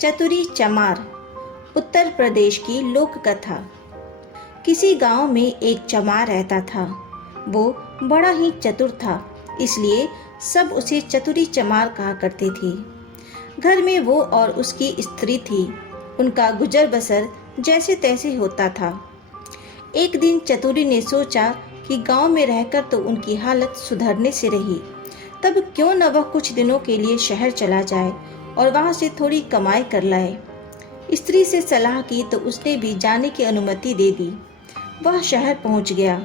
चतुरी चमार। उत्तर प्रदेश की लोक कथा। किसी गांव में एक चमार रहता था। वो बड़ा ही चतुर था, इसलिए सब उसे चतुरी चमार कहा करते थे। घर में वो और उसकी स्त्री थी। उनका गुजर बसर जैसे तैसे होता था। एक दिन चतुरी ने सोचा कि गांव में रहकर तो उनकी हालत सुधरने से रही, तब क्यों न वह कुछ दिनों के लिए शहर चला जाए और वहां से थोड़ी कमाई कर लाए। स्त्री से सलाह की तो उसने भी जाने की अनुमति दे दी। वह शहर पहुंच गया।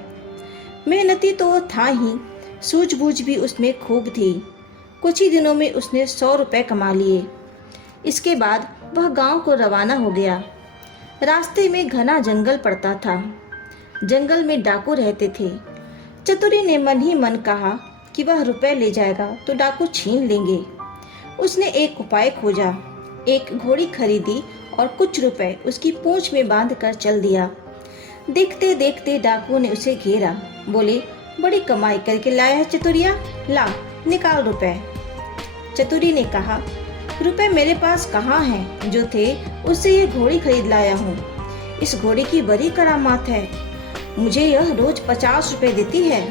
मेहनती तो था ही, सूझबूझ भी उसमें खूब थी। कुछ ही दिनों में उसने 100 रुपए कमा लिए। इसके बाद वह गांव को रवाना हो गया। रास्ते में घना जंगल पड़ता था। जंगल में डाकू रहते थे। चतुरी ने मन ही मन कहा कि वह रुपए ले जाएगा तो डाकू छीन लेंगे। उसने एक उपाय खोजा। एक घोड़ी खरीदी और कुछ रुपए उसकी पूंछ में बांधकर चल दिया। देखते देखते डाकू ने उसे घेरा। बोले, बड़ी कमाई करके लाया है चतुरिया, ला निकाल रुपए। चतुरी ने कहा, रुपए मेरे पास कहाँ हैं? जो थे उससे ये घोड़ी खरीद लाया हूँ। इस घोड़ी की बड़ी करामात है, मुझे यह रोज 50 रुपए देती है।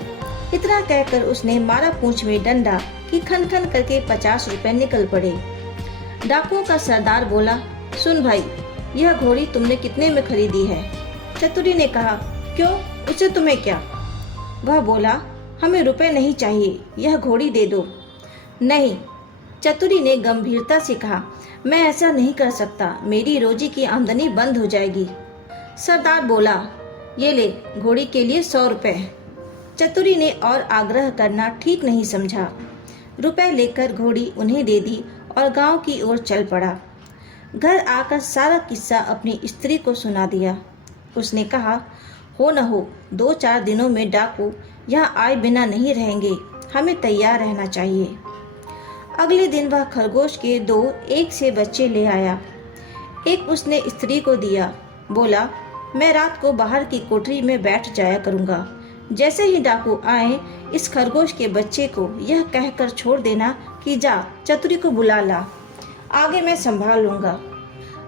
इतना कहकर उसने मारा पूंछ में डंडा कि खन खन करके 50 रुपए निकल पड़े। डाकुओं का सरदार बोला, सुन भाई, यह घोड़ी तुमने कितने में खरीदी है? चतुरी ने कहा, क्यों, उसे तुम्हें क्या? वह बोला, हमें रुपए नहीं चाहिए, यह घोड़ी दे दो। नहीं, चतुरी ने गंभीरता से कहा, मैं ऐसा नहीं कर सकता, मेरी रोजी की आमदनी बंद हो जाएगी। सरदार बोला, ये ले, घोड़ी के लिए 100 रुपए। चतुरी ने और आग्रह करना ठीक नहीं समझा। रुपए लेकर घोड़ी उन्हें दे दी और गांव की ओर चल पड़ा। घर आकर सारा किस्सा अपनी स्त्री को सुना दिया। उसने कहा, हो न हो 2-4 दिनों में डाकू यहाँ आए बिना नहीं रहेंगे, हमें तैयार रहना चाहिए। अगले दिन वह खरगोश के 2 एक से बच्चे ले आया। एक उसने स्त्री को दिया। बोला, मैं रात को बाहर की कोठरी में बैठ जाया करूँगा। जैसे ही डाकू आए, इस खरगोश के बच्चे को यह कहकर छोड़ देना कि जा चतुरी को बुला ला, आगे मैं संभाल लूँगा।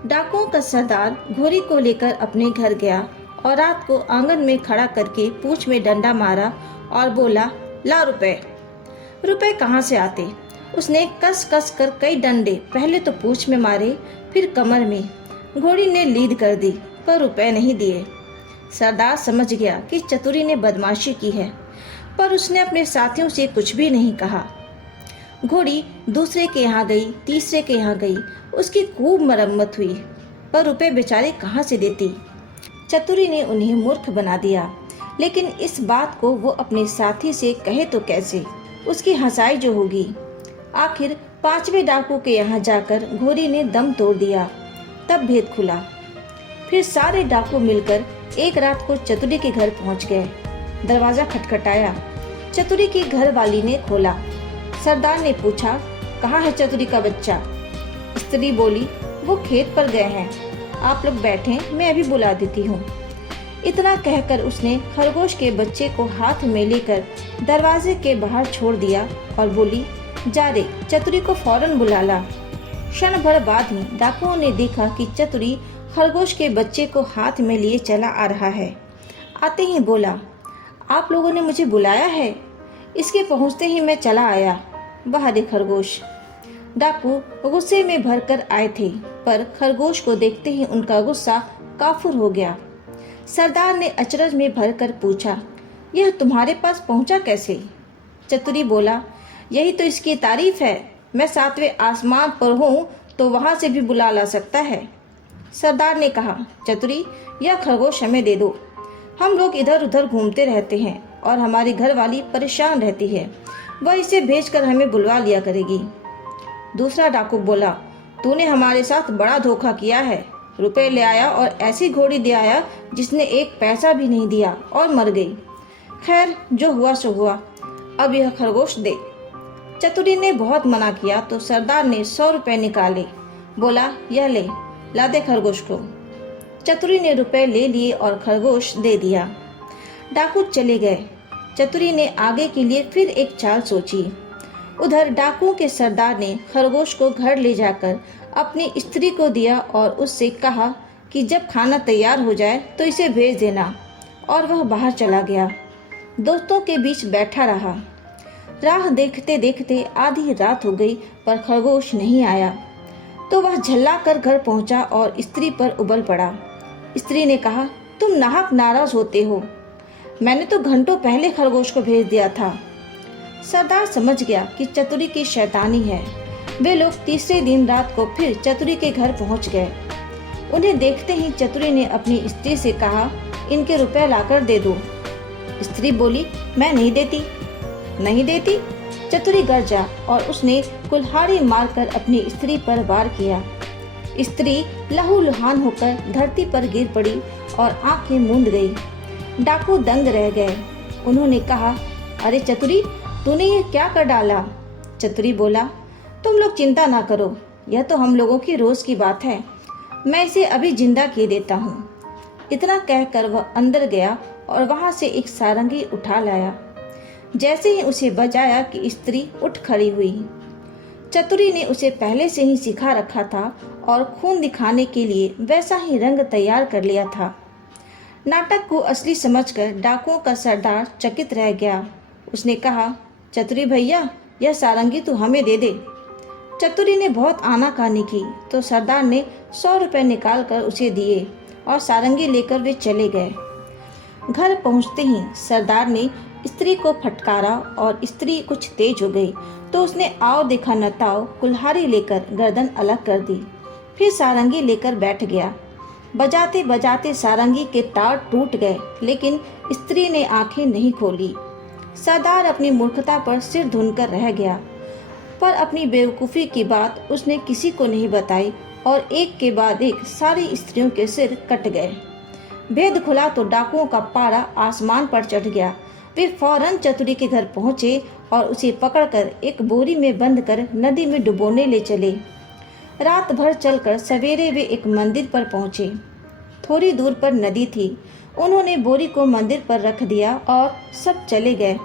डाकुओं का सरदार घोड़ी को लेकर अपने घर गया और रात को आंगन में खड़ा करके पूंछ में डंडा मारा और बोला, ला रुपए। रुपए कहाँ से आते? उसने कस कस कर कई डंडे पहले तो पूंछ में मारे, फिर कमर में। घोड़ी ने लीद कर दी, पर रुपए नहीं दिए। सरदार समझ गया कि चतुरी ने बदमाशी की है, पर उसने अपने साथियों से कुछ भी नहीं कहा। घोड़ी दूसरे के यहाँ गई, तीसरे के यहाँ गई, उसकी खूब मरम्मत हुई, पर रुपए बेचारे कहाँ से देती। चतुरी ने उन्हें मूर्ख बना दिया, लेकिन इस बात को वो अपने साथी से कहे तो कैसे, उसकी हंसाई जो होगी। आखिर 5वें डाकू के यहाँ जाकर घोड़ी ने दम तोड़ दिया। तब भेद खुला। फिर सारे डाकू मिलकर एक रात को चतुरी के घर पहुंच गए। दरवाजा खटखटाया। चतुरी की घर वाली ने खोला। सरदार ने पूछा, कहाँ है चतुरी का बच्चा? स्त्री बोली, वो खेत पर गए हैं, आप लोग बैठें, मैं अभी बुला देती हूँ। इतना कहकर उसने खरगोश के बच्चे को हाथ में लेकर दरवाजे के बाहर छोड़ दिया और बोली, जा रे, चतुरी को फौरन बुला ला। क्षण भर बाद ही डाकुओं ने देखा कि चतुरी खरगोश के बच्चे को हाथ में लिए चला आ रहा है। आते ही बोला, आप लोगों ने मुझे बुलाया है? इसके पहुंचते ही मैं चला आया। वाह रे खरगोश। डाकू गुस्से में भरकर आए थे, पर खरगोश को देखते ही उनका गुस्सा काफुर हो गया। सरदार ने अचरज में भरकर पूछा, यह तुम्हारे पास पहुंचा कैसे? चतुरी बोला, यही तो इसकी तारीफ है, मैं 7वें आसमान पर हूँ तो वहाँ से भी बुला ला सकता है। सरदार ने कहा, चतुरी, यह खरगोश हमें दे दो, हम लोग इधर उधर घूमते रहते हैं और हमारी घरवाली परेशान रहती है, वह इसे भेजकर हमें बुलवा लिया करेगी। दूसरा डाकू बोला, तूने हमारे साथ बड़ा धोखा किया है, रुपए ले आया और ऐसी घोड़ी दे आया जिसने एक पैसा भी नहीं दिया और मर गई। खैर, जो हुआ सो हुआ, अब यह खरगोश दे। चतुरी ने बहुत मना किया तो सरदार ने 100 रुपए निकाले। बोला, यह ले, ला दे खरगोश को। चतुरी ने रुपए ले लिए और खरगोश दे दिया। डाकू चले गए। चतुरी ने आगे के लिए फिर एक चाल सोची। उधर डाकुओं के सरदार ने खरगोश को घर ले जाकर अपनी स्त्री को दिया और उससे कहा कि जब खाना तैयार हो जाए तो इसे भेज देना, और वह बाहर चला गया। दोस्तों के बीच बैठा रहा। राह देखते देखते आधी रात हो गई पर खरगोश नहीं आया, तो वह झल्ला कर घर पहुंचा और स्त्री पर उबल पड़ा। स्त्री ने कहा, तुम नाहक नाराज होते हो, मैंने तो घंटों पहले खरगोश को भेज दिया था। सरदार समझ गया कि चतुरी की शैतानी है। वे लोग तीसरे दिन रात को फिर चतुरी के घर पहुंच गए। उन्हें देखते ही चतुरी ने अपनी स्त्री से कहा, इनके रुपए लाकर दे दो। स्त्री बोली, मैं नहीं देती। नहीं देती? चतुरी गरजा और उसने कुल्हाड़ी मारकर अपनी स्त्री पर वार किया। स्त्री लहूलुहान होकर धरती पर गिर पड़ी और आंखें मूंद गई। डाकू दंग रह गए। उन्होंने कहा, अरे चतुरी, तूने ये क्या कर डाला? चतुरी बोला, तुम लोग चिंता ना करो, यह तो हम लोगों की रोज की बात है, मैं इसे अभी जिंदा किए देता हूँ। इतना कहकर वह अंदर गया और वहां से एक सारंगी उठा लाया। जैसे ही उसे बजाया कि स्त्री उठ खड़ी हुई। चतुरी ने उसे पहले से ही सिखा रखा था और खून दिखाने के लिए वैसा ही रंग तैयार कर लिया था। नाटक को असली समझकर डाकुओं का सरदार चकित रह गया। उसने कहा, चतुरी भैया, यह सारंगी तू हमें दे दे। चतुरी ने बहुत आनाकानी की तो सरदार ने 100 रुपए निकाल कर उसे दिए और सारंगी लेकर वे चले गए। घर पहुंचते ही सरदार ने स्त्री को फटकारा और स्त्री कुछ तेज हो गई तो उसने आओ देखा न ताओ कुल्हाड़ी लेकर गर्दन अलग कर दी। फिर सारंगी लेकर बैठ गया। बजाते बजाते सारंगी के तार टूट गए, लेकिन स्त्री ने आंखें नहीं खोली। सरदार अपनी मूर्खता पर सिर धुनकर रह गया, पर अपनी बेवकूफ़ी की बात उसने किसी को नहीं बताई और एक के बाद एक सारी स्त्रियों के सिर कट गए। भेद खुला तो डाकुओं का पारा आसमान पर चढ़ गया। वे फौरन चतुरी के घर पहुंचे और उसे पकड़कर एक बोरी में बंद कर नदी में डुबोने ले चले। रात भर चलकर सवेरे वे एक मंदिर पर पहुंचे। थोड़ी दूर पर नदी थी। उन्होंने बोरी को मंदिर पर रख दिया और सब चले गए।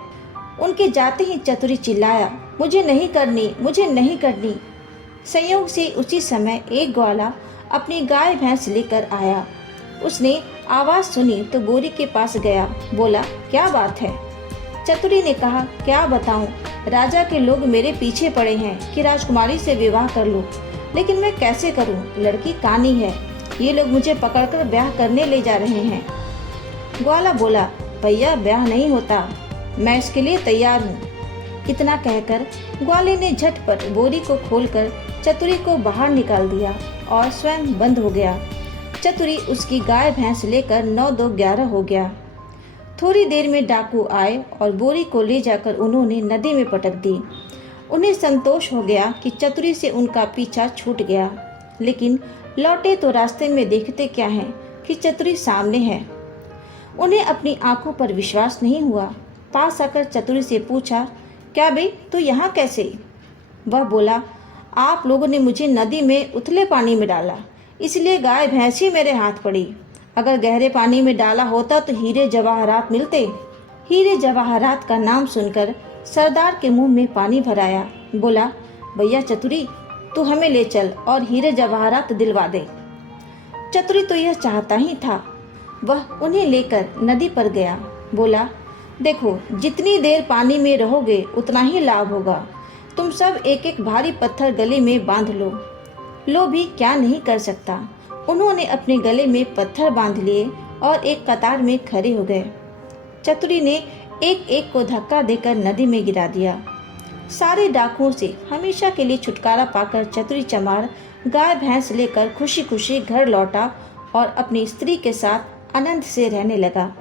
उनके जाते ही चतुरी चिल्लाया, मुझे नहीं करनी, मुझे नहीं करनी। संयोग से उसी समय एक ग्वाला अपनी गाय भैंस लेकर आया। उसने आवाज सुनी तो बोरी के पास गया। बोला, क्या बात है? चतुरी ने कहा, क्या बताऊं, राजा के लोग मेरे पीछे पड़े हैं कि राजकुमारी से विवाह कर लूं, लेकिन मैं कैसे करूं? लड़की कानी है, ये लोग मुझे पकड़कर ब्याह करने ले जा रहे हैं। ग्वाला बोला, भैया ब्याह नहीं होता, मैं इसके लिए तैयार हूँ। इतना कहकर ग्वाले ने झटपट बोरी को खोलकर चतुरी को बाहर निकाल दिया और स्वयं बंद हो गया। चतुरी उसकी गाय भैंस लेकर 9-2-11 हो गया। थोड़ी देर में डाकू आए और बोरी को ले जाकर उन्होंने नदी में पटक दी। उन्हें संतोष हो गया कि चतुरी से उनका पीछा छूट गया, लेकिन लौटे तो रास्ते में देखते क्या हैं कि चतुरी सामने है। उन्हें अपनी आंखों पर विश्वास नहीं हुआ। पास आकर चतुरी से पूछा, क्या बे, तू यहाँ कैसे? वह बोला, आप लोगों ने मुझे नदी में उथले पानी में डाला, इसलिए गाय भैंस ही मेरे हाथ पड़ी। अगर गहरे पानी में डाला होता तो हीरे जवाहरात मिलते। हीरे जवाहरात का नाम सुनकर सरदार के मुंह में पानी भर आया। बोला, भैया चतुरी, तू हमें ले चल और हीरे जवाहरात दिलवा दे। चतुरी तो यह चाहता ही था। वह उन्हें लेकर नदी पर गया। बोला, देखो, जितनी देर पानी में रहोगे उतना ही लाभ होगा। तुम सब एक एक भारी पत्थर गले में बांध लो। लो भी क्या नहीं कर सकता। उन्होंने अपने गले में पत्थर बांध लिए और एक कतार में खड़े हो गए। चतुरी ने एक एक को धक्का देकर नदी में गिरा दिया। सारे डाकुओं से हमेशा के लिए छुटकारा पाकर चतुरी चमार गाय भैंस लेकर खुशी खुशी घर लौटा और अपनी स्त्री के साथ आनंद से रहने लगा।